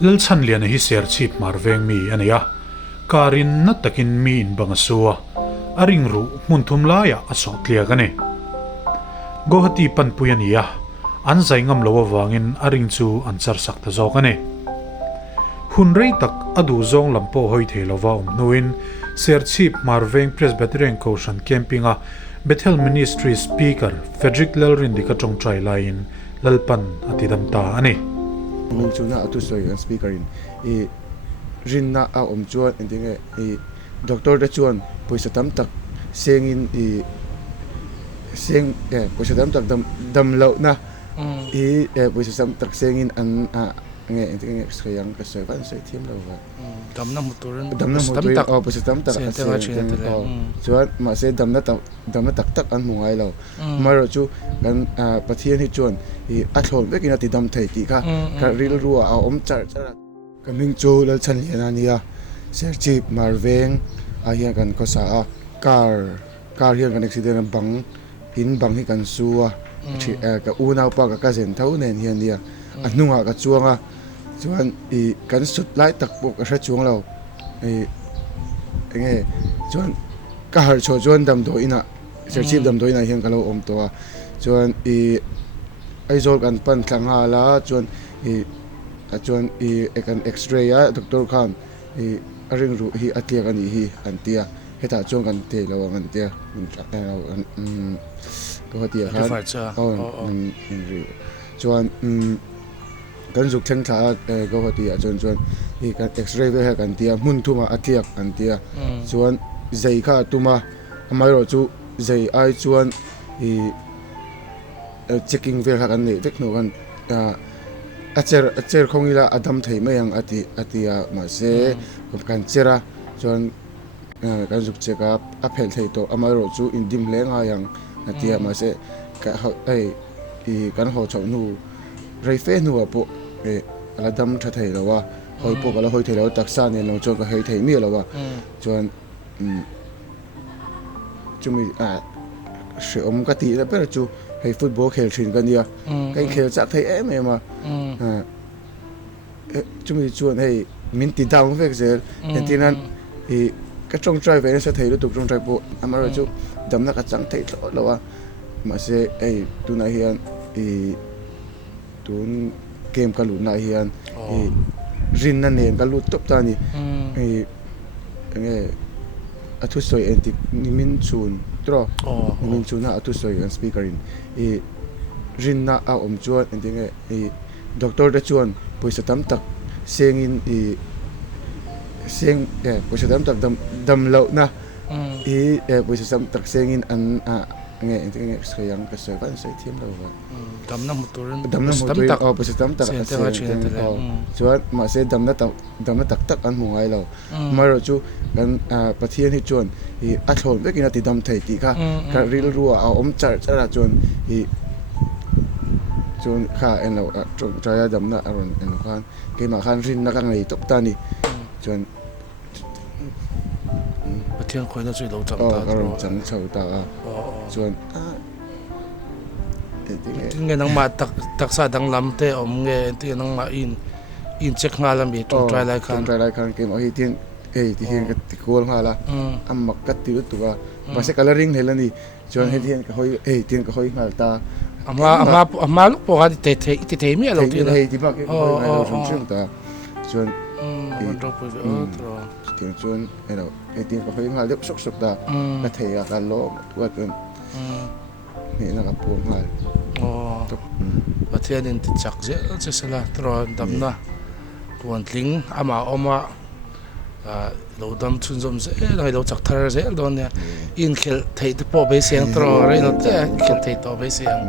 lal chan lian hi ser chip mar veng mi ania karin na takin mi in banga suwa aring ru mun thum laya asot lia gane gohati pan puyania an zaingam lowa wangin aring chu an char sak ta zo gane hun rei tak adu zong lampo hoi thelowa nuin ser chip mar veng presbyterian koshan campinga Bethel Ministry Speaker Frederick Lalrin di ka chong trai lain lalpan atidam ta ani min chuna atu soi an speaker in rinna a chuan endinge doctor da chuan poisa tam tak sengin seng poisa tam tak dam lo na poisa tam tak sengin an nge endinge sayang ka soi van soi thiam lo wa dam na motorin tak poisa tam tak chuan ma se dam na tak an mungai lo maro chu kan pathian hi chuan a thlon vekin ati dam thei ti kha ka ril ruwa a char kaming chu lal chan lian ania ser chip marveng a hian kan ko sa a car hian kan accident bang hi kan suwa ka unau pa ka zen thau nen hian nia a hnunga ka chuanga chuan kan sut lai tak pok a hra chuang lo nge chuan ka har cho chuan dam do ina ser chip dam do ina hian ka lo to a chuan aizol kan pan thanga la chuan chuan kan x-ray a doctor khan aring ru hi atiak ani hi antia heta chuan kan te lo an tia ko tia khan chuan kan zuk theng tha ko tia chuan kan x-ray ve ha kan tia mun thuma atiak an tia chuan zai kha tuma amai ro chu zai ai chuan checking ve ha kan nei vek no kan acher khongila adam thei mayang atia ma se kan chera chuan kan zuk check up a phel thei to amai ro chu indim lenga yang atia ma se ka kan ho chau nu rei fe nu apo ala dam tha thei lawa hoi po kala hoi thei lawa taksa ne no chu ka hei thei mi lawa chuan chumi se ka ti la per chu hei football khel thin kan nia kan khel chak thei em ma chumi chuan hei min ti down vek zel entinan ka chong trai ve sa thei lu tuk chong trai po amaro chu dam na ka chang thei lawa ma se tu na hian tun game ka lu na hian rin na nen ka lu top ta ni nge athu soi antik nimin chun tro nimin chuna athu soi an speaker in rin na a chuan endinge doctor da chuan poisa tam tak sengin seng poisa tam tak dam lo na poisa tam tak sengin an nge endinge sayang ka soi van soi thiam lo wa dam na motorin poisa tam tak chuan ma se dam na tak an mungai lo maro chu kan pathian hi chuan a thlon vekin ati dam thei ti kha ka ril ruwa a char chuan chuan kha en lo traya dam na aron en khan ke ma khan rin na ka ngai tok ta ni chuan pathian khoi na chui lo chang ta ro chang chau ta chuan nge nang ma taksa dang lam te nge ti nang ma in check nga lam bi tong try lai khan ke ma hi tin ti hian ka ti kol nga la amak ka ti tu ka ba se coloring helani chuan he hian ka hoi tin ka hoi ngal ta ama lu po ga te mi alo ti hei ti ba ke hoi ngal ro chung ta chuan ro po tro tin chuan tin ka hoi ngal dep sok ta ka thei ka lo wa chuan ni na ka pu ngal pathian in ti chak je sala tro dam na tuan tling ama oma lo dam chun zom ze lai lo chak thar ze don ne in khel thei te po be siang tro re no te khel thei to be siang